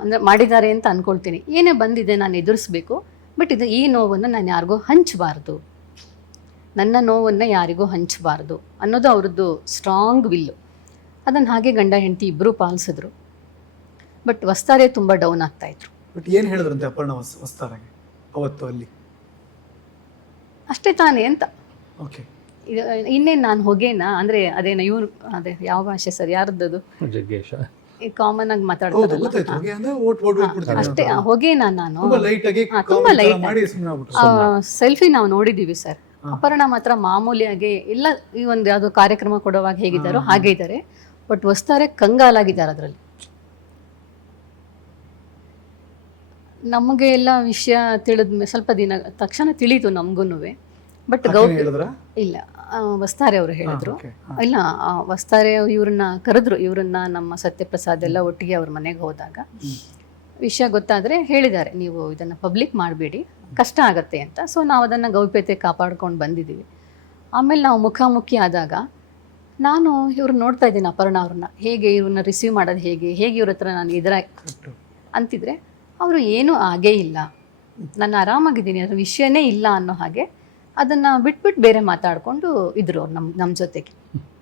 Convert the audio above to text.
ಅಂದರೆ ಮಾಡಿದ್ದಾರೆ ಅಂತ ಅಂದ್ಕೊಳ್ತೀನಿ. ಏನೇ ಬಂದಿದೆ ನಾನು ಎದುರಿಸ್ಬೇಕು, ಬಟ್ ಈ ನೋವನ್ನು ನಾನು ಯಾರಿಗೂ ಹಂಚಬಾರ್ದು, ನನ್ನ ನೋವನ್ನು ಯಾರಿಗೂ ಹಂಚಬಾರ್ದು ಅನ್ನೋದು ಅವ್ರದ್ದು ಸ್ಟ್ರಾಂಗ್ ವಿಲ್ಲು. ಅದನ್ನು ಹಾಗೆ ಗಂಡ ಹೆಂಡತಿ ಇಬ್ಬರೂ ಪಾಲಿಸಿದ್ರು. ಬಟ್ ವಸ್ತಾರೆ ತುಂಬ ಡೌನ್ ಆಗ್ತಾಯಿದ್ರು. ಬಟ್ ಏನು ಹೇಳಿದ್ರಂತೆ ಅಪರ್ಣ ವಸ್ತಾರಾಗೆ ಅವತ್ತು ಅಲ್ಲಿ? ಅಷ್ಟೇ ತಾನೇ ಅಂತ. ಓಕೆ. ಇನ್ನೇನು ನಾನು ಹೊಗೆನಾ ಅಂದರೆ ಅದೇನ ಇವ್ರು ಅದೇ ಯಾವ ಭಾಷೆ ಸರ್ ಯಾರ್ದದು ಜಗ್ಗೇಶ ಈ ಕಾಮನ್ ಆಗಿ ಹೌದು, ಮಾತಾಡ್ತಾರಲ್ಲ, ಗೊತ್ತಾಯ್ತು. ಹೊಗೆ ಅಂದ್ರೆ ಓಟ್ ಬಿಡ್ತಾರೆ ಅಷ್ಟೇ ಹೊಗೆನಾ ನಾನು ತುಂಬಾ ಲೈಟ್ ಆಗಿ ತುಂಬಾ ಲೈಟ್ ಮಾಡಿ ಸುಮ್ಮನೆ ಆಗ್ಬಿಟ್ರು. ಸೆಲ್ಫಿ ನಾವು ನೋಡಿದ್ದೀವಿ ಸರ್. ಅಪರ್ಣ ಮಾತ್ರ ಮಾಮೂಲಿಯಾಗಿ ಎಲ್ಲ ಈ ಒಂದು ಯಾವುದೋ ಕಾರ್ಯಕ್ರಮ ಕೊಡುವಾಗ ಹೇಗಿದ್ದಾರೋ ಹಾಗೆ ಇದ್ದಾರೆ. ಬಟ್ ವಸ್ತಾರೆ ಕಂಗಾಲಾಗಿದ್ದಾರೆ ಅದರಲ್ಲಿ. ನಮಗೆ ಎಲ್ಲ ವಿಷಯ ತಿಳಿದ ಸ್ವಲ್ಪ ದಿನ ತಕ್ಷಣ ತಿಳಿತು ನಮಗೂ. ಬಟ್ ಹೇಳಿದ್ರ ಇಲ್ಲ, ವಸ್ತಾರೆ ಅವರು ಹೇಳಿದ್ರು. ಓಕೆ. ಇಲ್ಲ, ವಸ್ತಾರೆ ಇವ್ರನ್ನ ಕರೆದ್ರು, ಇವ್ರನ್ನ ನಮ್ಮ ಸತ್ಯಪ್ರಸಾದ್ ಎಲ್ಲ ಒಟ್ಟಿಗೆ ಅವ್ರ ಮನೆಗೆ ಹೋದಾಗ ವಿಷಯ ಗೊತ್ತಾದರೆ ಹೇಳಿದ್ದಾರೆ, ನೀವು ಇದನ್ನು ಪಬ್ಲಿಕ್ ಮಾಡಬೇಡಿ, ಕಷ್ಟ ಆಗತ್ತೆ ಅಂತ. ಸೊ ನಾವು ಅದನ್ನು ಗೌಪ್ಯತೆ ಕಾಪಾಡ್ಕೊಂಡು ಬಂದಿದ್ದೀವಿ. ಆಮೇಲೆ ನಾವು ಮುಖಾಮುಖಿ ಆದಾಗ ನಾನು ಇವ್ರನ್ನ ನೋಡ್ತಾ ಇದ್ದೀನಿ, ಅಪರ್ಣ ಅವ್ರನ್ನ ಹೇಗೆ ಇವ್ರನ್ನ ರಿಸೀವ್ ಮಾಡೋದು ಹೇಗೆ ಇವ್ರ ಹತ್ರ ನಾನು ಇದರ ಅಂತಿದ್ರೆ ಅವರು ಏನೂ ಆಗೇ ಇಲ್ಲ, ನಾನು ಆರಾಮಾಗಿದ್ದೀನಿ, ಅದ್ರ ವಿಷಯನೇ ಇಲ್ಲ ಅನ್ನೋ ಹಾಗೆ ಅದನ್ನು ಬಿಟ್ಬಿಟ್ಟು ಬೇರೆ ಮಾತಾಡಿಕೊಂಡು ಇದ್ರು ಅವ್ರು ನಮ್ಮ ಜೊತೆಗೆ.